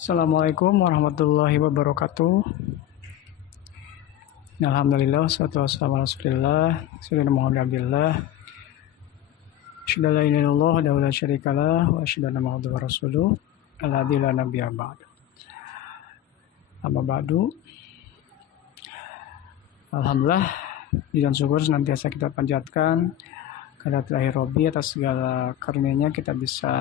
Assalamualaikum warahmatullahi wabarakatuh. Alhamdulillah, wassalatu wassalamu ala rasulillah, sayyidina Muhammad abdillah. Asyhadu an la ilaha illallah wahdahu la syarikalah wa asyhadu anna Muhammadar rasuluh alladzi la nabiyya ba'du. Amma ba'du. Alhamdulillah, puji dan syukur senantiasa kita panjatkan kepada Ilahi Robbi atas segala karunia-Nya kita bisa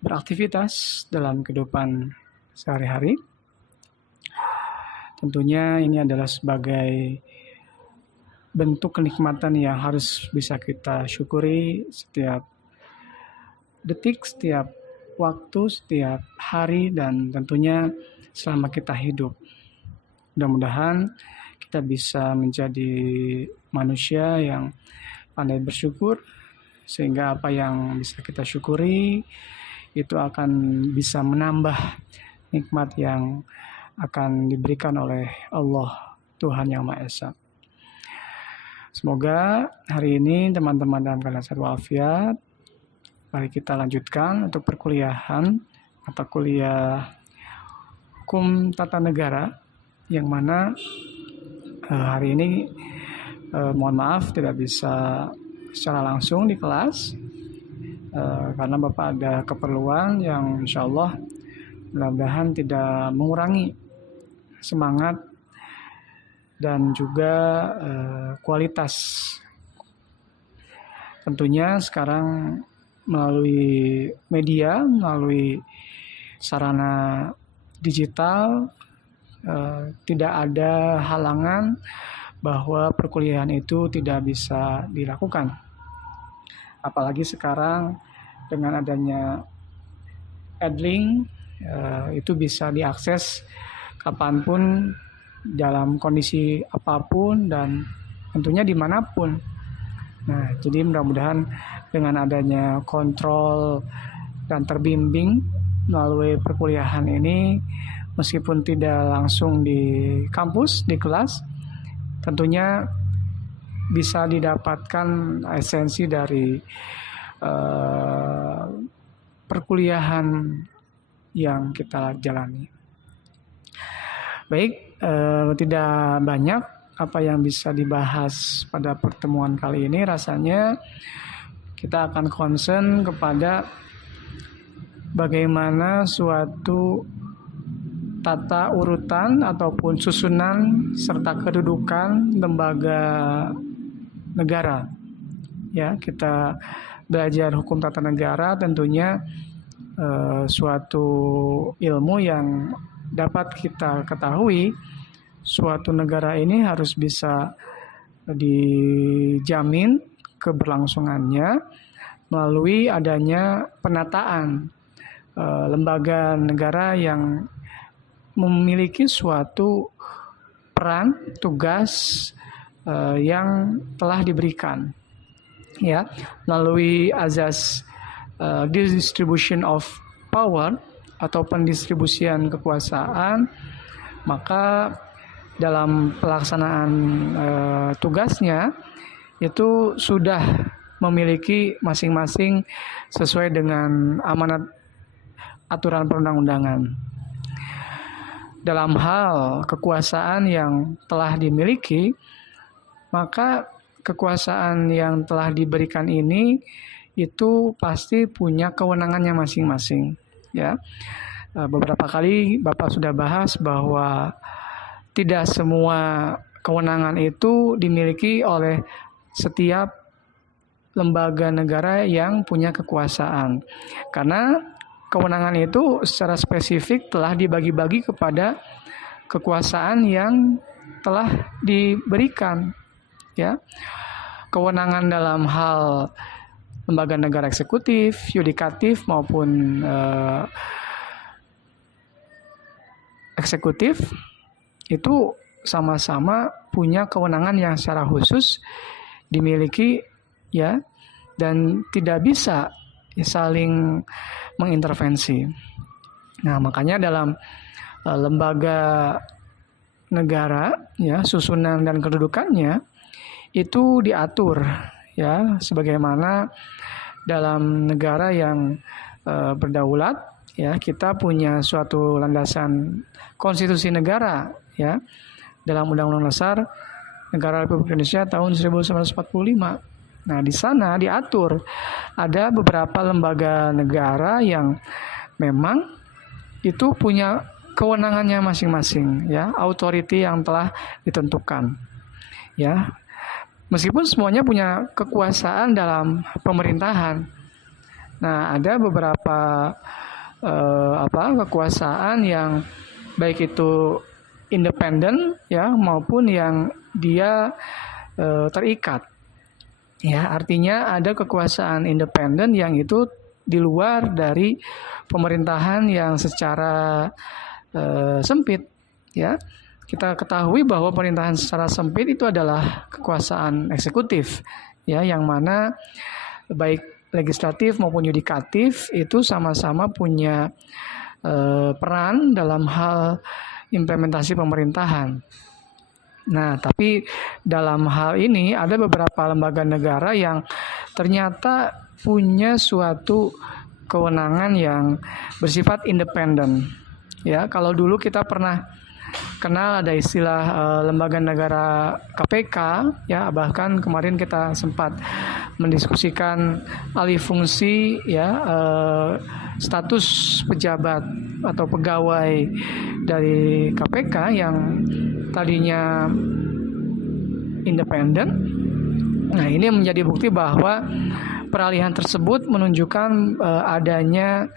beraktivitas dalam kehidupan sehari-hari. Tentunya ini adalah sebagai bentuk kenikmatan yang harus bisa kita syukuri setiap detik, setiap waktu, setiap hari, dan tentunya selama kita hidup. Mudah-mudahan kita bisa menjadi manusia yang pandai bersyukur, sehingga apa yang bisa kita syukuri itu akan bisa menambah nikmat yang akan diberikan oleh Allah Tuhan Yang Maha Esa. Semoga hari ini teman-teman dalam keadaan sehat walafiat. Mari kita lanjutkan untuk perkuliahan mata kuliah Hukum Tata Negara, yang mana hari ini mohon maaf tidak bisa secara langsung di kelas karena Bapak ada keperluan yang insya Allah mudah-mudahan tidak mengurangi semangat dan juga kualitas. Tentunya sekarang melalui media, melalui sarana digital, tidak ada halangan bahwa perkuliahan itu tidak bisa dilakukan. Apalagi sekarang dengan adanya Edlink, itu bisa diakses kapanpun, dalam kondisi apapun, dan tentunya dimanapun. Nah, jadi mudah-mudahan dengan adanya kontrol dan terbimbing melalui perkuliahan ini, meskipun tidak langsung di kampus, di kelas, tentunya bisa didapatkan esensi dari perkuliahan yang kita jalani. Baik, tidak banyak apa yang bisa dibahas pada pertemuan kali ini. Rasanya kita akan concern kepada bagaimana suatu tata urutan ataupun susunan serta kedudukan lembaga negara. Ya, kita belajar hukum tata negara tentunya suatu ilmu yang dapat kita ketahui suatu negara ini harus bisa dijamin keberlangsungannya melalui adanya penataan lembaga negara yang memiliki suatu peran, tugas yang telah diberikan, ya, melalui azas distribution of power atau pendistribusian kekuasaan. Maka dalam pelaksanaan tugasnya itu sudah memiliki masing-masing sesuai dengan amanat aturan perundang-undangan. Dalam hal kekuasaan yang telah dimiliki, maka kekuasaan yang telah diberikan ini itu pasti punya kewenangannya masing-masing, ya. Beberapa kali Bapak sudah bahas bahwa tidak semua kewenangan itu dimiliki oleh setiap lembaga negara yang punya kekuasaan, karena kewenangan itu secara spesifik telah dibagi-bagi kepada kekuasaan yang telah diberikan, ya. Kewenangan dalam hal lembaga negara eksekutif, yudikatif maupun eksekutif itu sama-sama punya kewenangan yang secara khusus dimiliki, ya, dan tidak bisa saling mengintervensi. Nah, makanya dalam lembaga negara, ya, susunan dan kedudukannya itu diatur, ya, sebagaimana dalam negara yang berdaulat, ya, kita punya suatu landasan konstitusi negara, ya, dalam Undang-Undang Dasar Negara Republik Indonesia tahun 1945. Nah, di sana diatur ada beberapa lembaga negara yang memang itu punya kewenangannya masing-masing, ya, authority yang telah ditentukan, ya. Meskipun semuanya punya kekuasaan dalam pemerintahan. Nah, ada beberapa kekuasaan yang baik itu independen, ya, maupun yang dia terikat. Ya, artinya ada kekuasaan independen yang itu di luar dari pemerintahan yang secara sempit, ya. Kita ketahui bahwa pemerintahan secara sempit itu adalah kekuasaan eksekutif, ya, yang mana baik legislatif maupun yudikatif itu sama-sama punya peran dalam hal implementasi pemerintahan. Nah, tapi dalam hal ini ada beberapa lembaga negara yang ternyata punya suatu kewenangan yang bersifat independen. Ya, kalau dulu kita pernah kenal ada istilah lembaga negara KPK, ya, bahkan kemarin kita sempat mendiskusikan alih fungsi, ya, status pejabat atau pegawai dari KPK yang tadinya independen. Nah, ini menjadi bukti bahwa peralihan tersebut menunjukkan adanya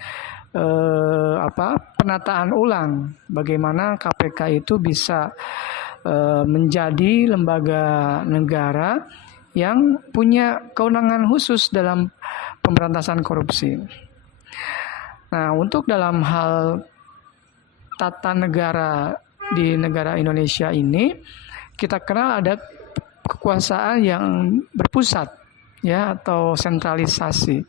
penataan ulang bagaimana KPK itu bisa menjadi lembaga negara yang punya kewenangan khusus dalam pemberantasan korupsi. Nah, untuk dalam hal tata negara di negara Indonesia ini, kita kenal ada kekuasaan yang berpusat, ya, atau sentralisasi.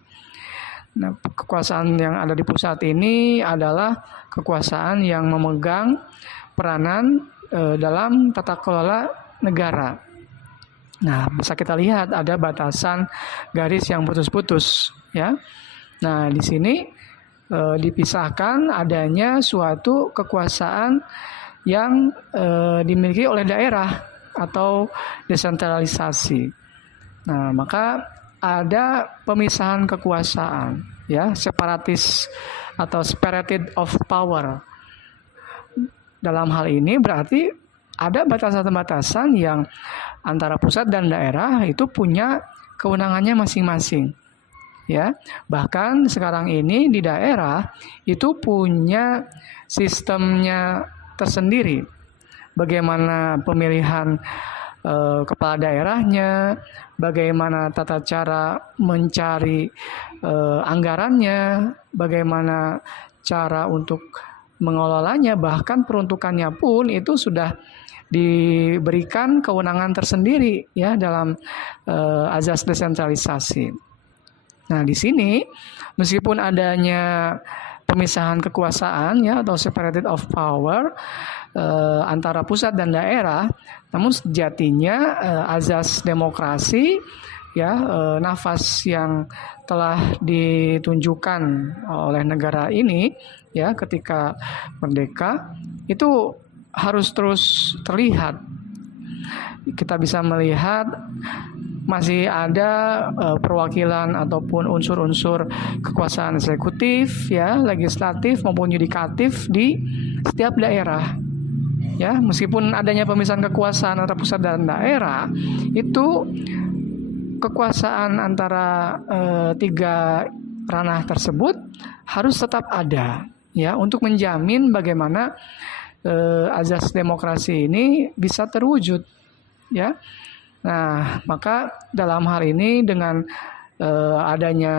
Nah, kekuasaan yang ada di pusat ini adalah kekuasaan yang memegang peranan dalam tata kelola negara. Nah, bisa kita lihat ada batasan garis yang putus-putus, ya. Nah, di sini dipisahkan adanya suatu kekuasaan yang dimiliki oleh daerah atau desentralisasi. Nah, maka ada pemisahan kekuasaan, ya, separatis atau separated of power. Dalam hal ini berarti ada batasan-batasan yang antara pusat dan daerah itu punya kewenangannya masing-masing, ya. Bahkan sekarang ini di daerah itu punya sistemnya tersendiri. Bagaimana pemilihan kepala daerahnya, bagaimana tata cara mencari anggarannya, bagaimana cara untuk mengelolanya, bahkan peruntukannya pun itu sudah diberikan kewenangan tersendiri, ya, dalam azas desentralisasi. Nah, di sini meskipun adanya pemisahan kekuasaan, ya, atau separated of power antara pusat dan daerah, namun sejatinya azas demokrasi, ya, nafas yang telah ditunjukkan oleh negara ini, ya, ketika merdeka itu harus terus terlihat. Kita bisa melihat masih ada perwakilan ataupun unsur-unsur kekuasaan eksekutif, ya, legislatif maupun yudikatif di setiap daerah. Ya, meskipun adanya pemisahan kekuasaan antara pusat dan daerah, itu kekuasaan antara tiga ranah tersebut harus tetap ada, ya, untuk menjamin bagaimana azas demokrasi ini bisa terwujud, ya. Nah, maka dalam hal ini dengan adanya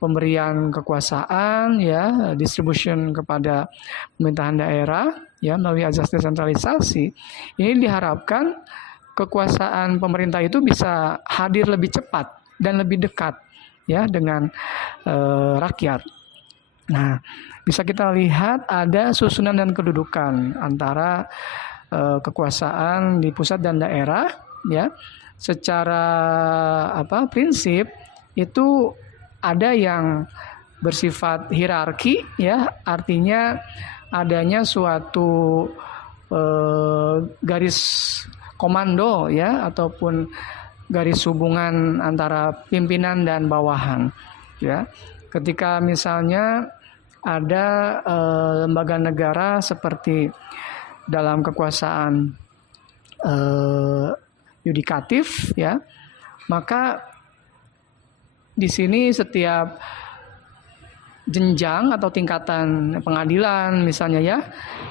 pemberian kekuasaan, ya, distribution kepada pemerintahan daerah, ya, melalui azas desentralisasi, ini diharapkan kekuasaan pemerintah itu bisa hadir lebih cepat dan lebih dekat, ya, dengan rakyat. Nah, bisa kita lihat ada susunan dan kedudukan antara kekuasaan di pusat dan daerah, ya. Secara prinsip itu ada yang bersifat hierarki, ya, artinya adanya suatu garis komando, ya, ataupun garis hubungan antara pimpinan dan bawahan, ya. Ketika misalnya ada lembaga negara seperti dalam kekuasaan yudikatif, ya, maka di sini setiap jenjang atau tingkatan pengadilan misalnya, ya,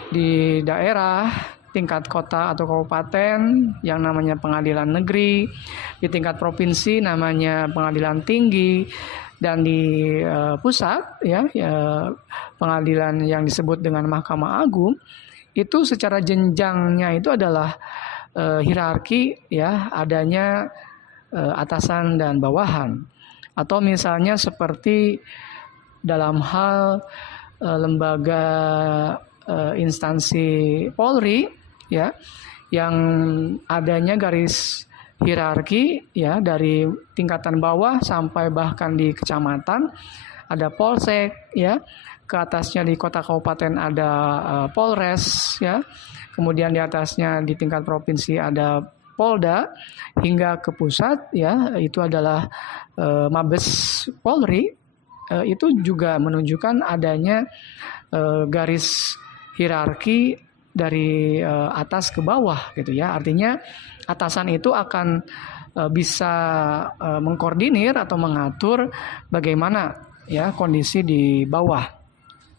di daerah tingkat kota atau kabupaten yang namanya pengadilan negeri, di tingkat provinsi namanya pengadilan tinggi, dan di pusat, ya, pengadilan yang disebut dengan Mahkamah Agung, itu secara jenjangnya itu adalah hierarki, ya, adanya atasan dan bawahan. Atau misalnya seperti dalam hal lembaga instansi Polri, ya, yang adanya garis hierarki, ya, dari tingkatan bawah sampai bahkan di kecamatan ada Polsek, ya, ke atasnya di kota kabupaten ada Polres, ya, kemudian di atasnya di tingkat provinsi ada Polda, hingga ke pusat, ya, itu adalah Mabes Polri. Itu juga menunjukkan adanya garis hierarki dari atas ke bawah, gitu, ya. Artinya atasan itu akan bisa mengkoordinir atau mengatur bagaimana, ya, kondisi di bawah,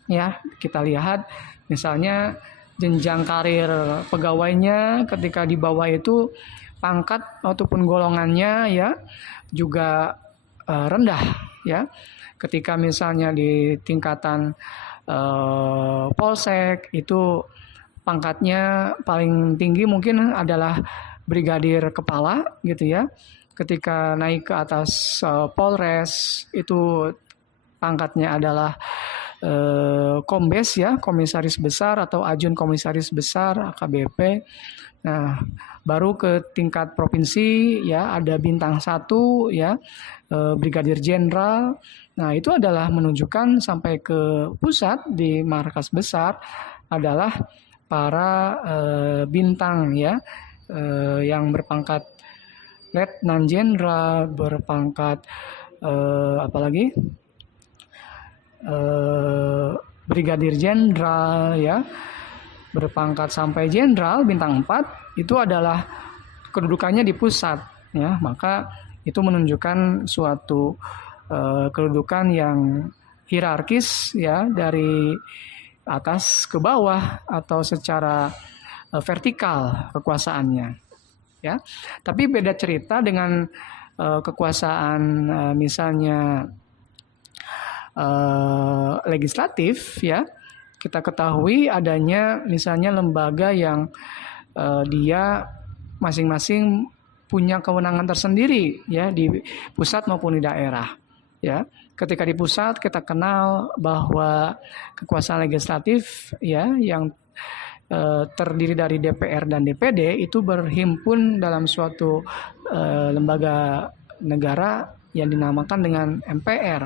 ya. Kita lihat misalnya jenjang karir pegawainya ketika di bawah itu pangkat ataupun golongannya, ya, juga rendah, ya. Ketika misalnya di tingkatan Polsek itu pangkatnya paling tinggi mungkin adalah brigadir kepala, gitu, ya. Ketika naik ke atas Polres itu pangkatnya adalah kombes, ya, komisaris besar atau ajun komisaris besar AKBP. Nah, baru ke tingkat provinsi, ya, ada bintang 1, ya, brigadir jenderal. Nah, itu adalah menunjukkan sampai ke pusat di markas besar adalah para bintang, ya, yang berpangkat letnan jenderal, berpangkat apalagi brigadir jenderal, ya, berpangkat sampai jenderal bintang 4 itu adalah kedudukannya di pusat, ya. Maka itu menunjukkan suatu kedudukan yang hierarkis, ya, dari atas ke bawah atau secara vertikal kekuasaannya, ya. Tapi beda cerita dengan kekuasaan misalnya legislatif, ya. Kita ketahui adanya misalnya lembaga yang dia masing-masing punya kewenangan tersendiri, ya, di pusat maupun di daerah, ya. Ketika di pusat kita kenal bahwa kekuasaan legislatif, ya, yang terdiri dari DPR dan DPD itu berhimpun dalam suatu lembaga negara yang dinamakan dengan MPR,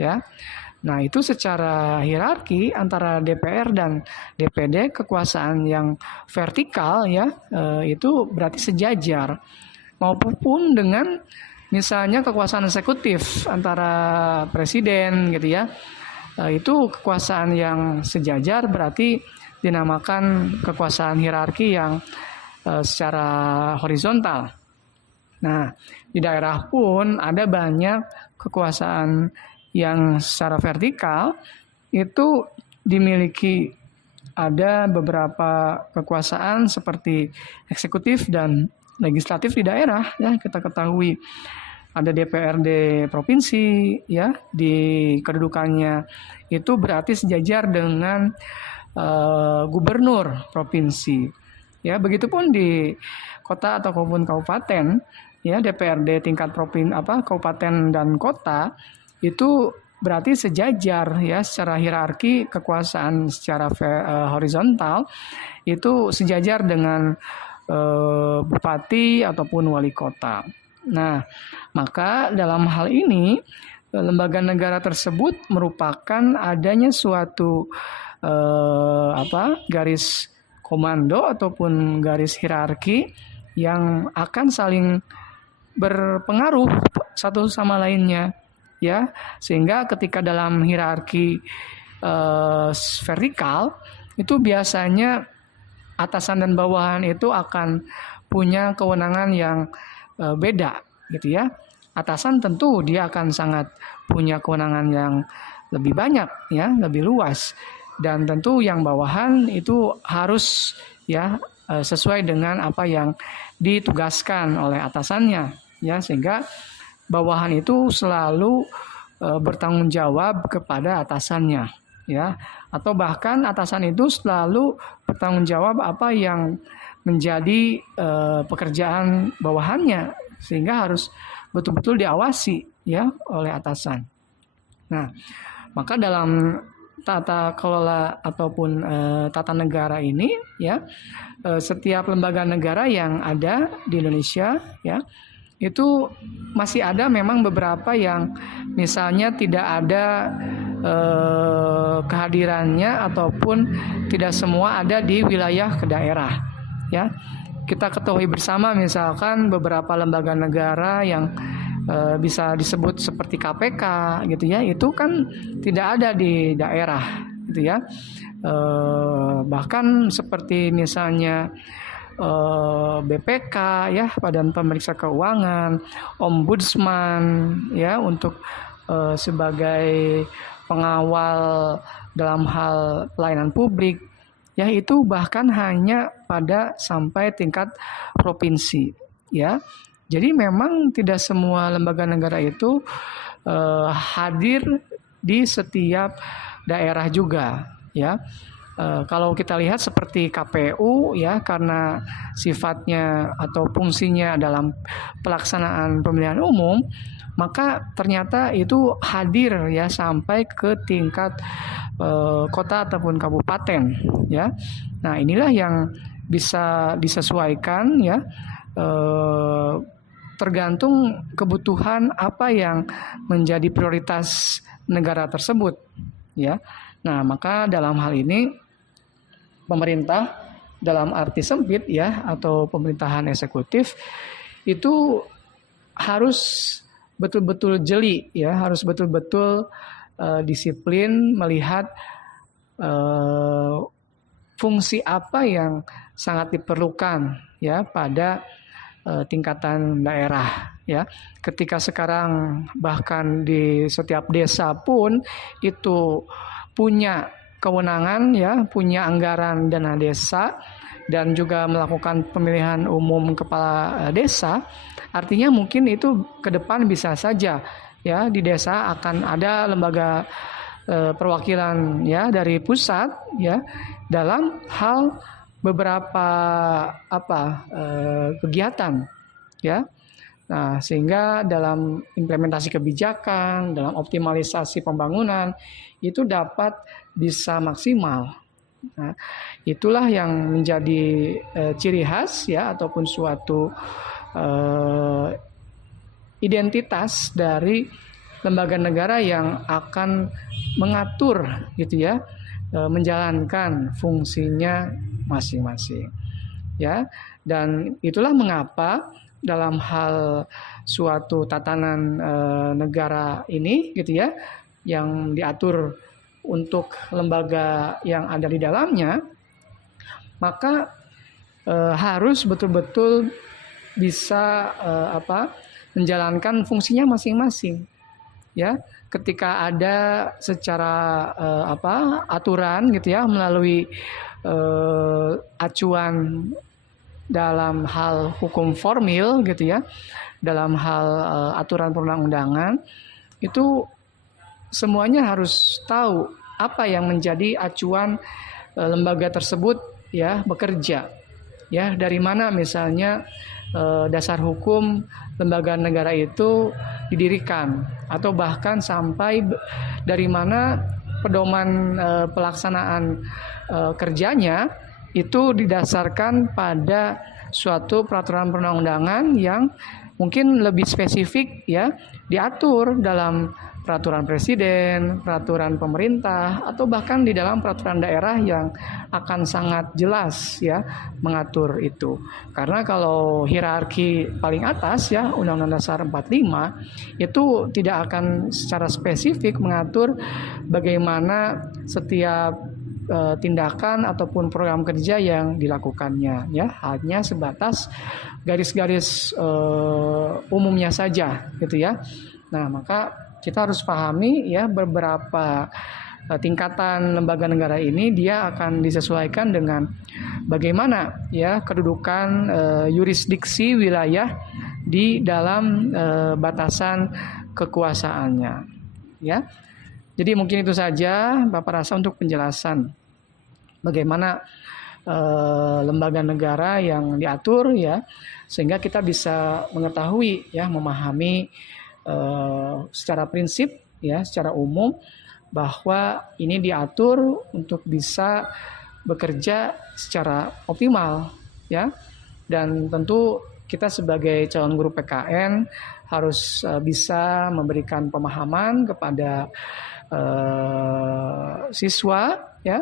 ya. Nah, itu secara hierarki antara DPR dan DPD kekuasaan yang vertikal, ya, itu berarti sejajar, maupun dengan misalnya kekuasaan eksekutif antara presiden, gitu, ya. Itu kekuasaan yang sejajar berarti dinamakan kekuasaan hierarki yang secara horizontal. Nah, di daerah pun ada banyak kekuasaan yang secara vertikal itu dimiliki, ada beberapa kekuasaan seperti eksekutif dan legislatif di daerah, ya. Kita ketahui ada DPRD provinsi, ya, di kedudukannya itu berarti sejajar dengan gubernur provinsi, ya. Begitupun di kota ataupun kabupaten, ya, DPRD tingkat kabupaten dan kota itu berarti sejajar, ya, secara hierarki kekuasaan secara horizontal itu sejajar dengan bupati ataupun wali kota. Nah, maka dalam hal ini lembaga negara tersebut merupakan adanya suatu garis komando ataupun garis hierarki yang akan saling berpengaruh satu sama lainnya, ya, sehingga ketika dalam hierarki vertikal itu biasanya atasan dan bawahan itu akan punya kewenangan yang beda, gitu ya. Atasan tentu dia akan sangat punya kewenangan yang lebih banyak, ya, lebih luas, dan tentu yang bawahan itu harus, ya, sesuai dengan apa yang ditugaskan oleh atasannya, ya, sehingga bawahan itu selalu bertanggung jawab kepada atasannya, ya, atau bahkan atasan itu selalu bertanggung jawab apa yang menjadi pekerjaan bawahannya, sehingga harus betul-betul diawasi, ya, oleh atasan. Nah, maka dalam tata kelola ataupun tata negara ini, ya, setiap lembaga negara yang ada di Indonesia, ya, itu masih ada memang beberapa yang misalnya tidak ada kehadirannya ataupun tidak semua ada di wilayah ke daerah, ya. Kita ketahui bersama misalkan beberapa lembaga negara yang bisa disebut seperti KPK, gitu ya, itu kan tidak ada di daerah, gitu ya. Bahkan seperti misalnya BPK, ya, Badan Pemeriksa Keuangan, Ombudsman, ya, untuk sebagai pengawal dalam hal pelayanan publik, ya, itu bahkan hanya pada sampai tingkat provinsi, ya. Jadi memang tidak semua lembaga negara itu hadir di setiap daerah juga, ya. Kalau kita lihat seperti KPU, ya, karena sifatnya atau fungsinya dalam pelaksanaan pemilihan umum, maka ternyata itu hadir, ya, sampai ke tingkat kota ataupun kabupaten, ya. Nah, inilah yang bisa disesuaikan, ya, tergantung kebutuhan apa yang menjadi prioritas negara tersebut, ya. Nah, maka dalam hal ini pemerintah dalam arti sempit, ya, atau pemerintahan eksekutif itu harus betul-betul jeli, ya, harus betul-betul disiplin melihat fungsi apa yang sangat diperlukan, ya, pada tingkatan daerah, ya. Ketika sekarang bahkan di setiap desa pun itu punya kewenangan, ya, punya anggaran dana desa dan juga melakukan pemilihan umum kepala desa, artinya mungkin itu ke depan bisa saja, ya, di desa akan ada lembaga perwakilan, ya, dari pusat, ya, dalam hal beberapa kegiatan, ya. Nah, sehingga dalam implementasi kebijakan, dalam optimalisasi pembangunan itu dapat bisa maksimal. Nah, itulah yang menjadi ciri khas, ya, ataupun suatu identitas dari lembaga negara yang akan mengatur, gitu ya, menjalankan fungsinya masing-masing, ya. Dan itulah mengapa dalam hal suatu tatanan negara ini, gitu ya, yang diatur untuk lembaga yang ada di dalamnya, maka harus betul-betul bisa menjalankan fungsinya masing-masing, ya. Ketika ada secara aturan, gitu ya, melalui acuan dalam hal hukum formil, gitu ya, dalam hal aturan perundang-undangan, itu semuanya harus tahu apa yang menjadi acuan lembaga tersebut, ya, bekerja, ya, dari mana misalnya dasar hukum lembaga negara itu didirikan, atau bahkan sampai dari mana pedoman pelaksanaan kerjanya itu didasarkan pada suatu peraturan perundang-undangan yang mungkin lebih spesifik, ya, diatur dalam peraturan presiden, peraturan pemerintah, atau bahkan di dalam peraturan daerah yang akan sangat jelas ya mengatur itu. Karena kalau hierarki paling atas ya Undang-Undang Dasar 45 itu tidak akan secara spesifik mengatur bagaimana setiap tindakan ataupun program kerja yang dilakukannya ya, hanya sebatas garis-garis umumnya saja gitu ya. Nah, maka kita harus pahami ya beberapa tingkatan lembaga negara ini dia akan disesuaikan dengan bagaimana ya kedudukan yurisdiksi wilayah di dalam batasan kekuasaannya ya. Jadi mungkin itu saja Bapak rasa untuk penjelasan bagaimana lembaga negara yang diatur ya, sehingga kita bisa mengetahui ya, memahami secara prinsip ya, secara umum bahwa ini diatur untuk bisa bekerja secara optimal ya. Dan tentu kita sebagai calon guru PKN harus bisa memberikan pemahaman kepada siswa ya,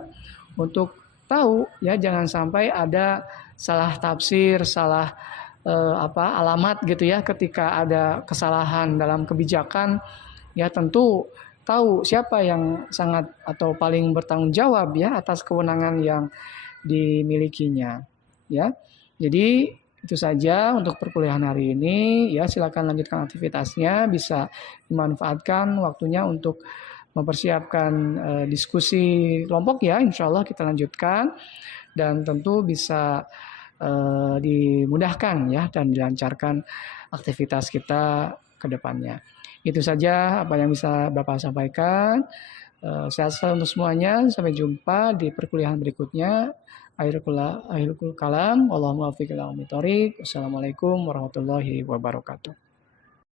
untuk tahu ya, jangan sampai ada salah tafsir, salah alamat gitu ya ketika ada kesalahan dalam kebijakan ya. Tentu tahu siapa yang sangat atau paling bertanggung jawab ya atas kewenangan yang dimilikinya ya. Jadi itu saja untuk perkuliahan hari ini ya. Silakan lanjutkan aktivitasnya, bisa dimanfaatkan waktunya untuk mempersiapkan diskusi kelompok ya. Insya Allah kita lanjutkan dan tentu bisa dimudahkan ya dan dilancarkan aktivitas kita ke depannya. Itu saja apa yang bisa Bapak sampaikan. Sehat selalu untuk semuanya. Sampai jumpa di perkuliahan berikutnya. Akhirul kalam. Allahumma waffiq ila aqwamit thoriq. Wassalamualaikum warahmatullahi wabarakatuh.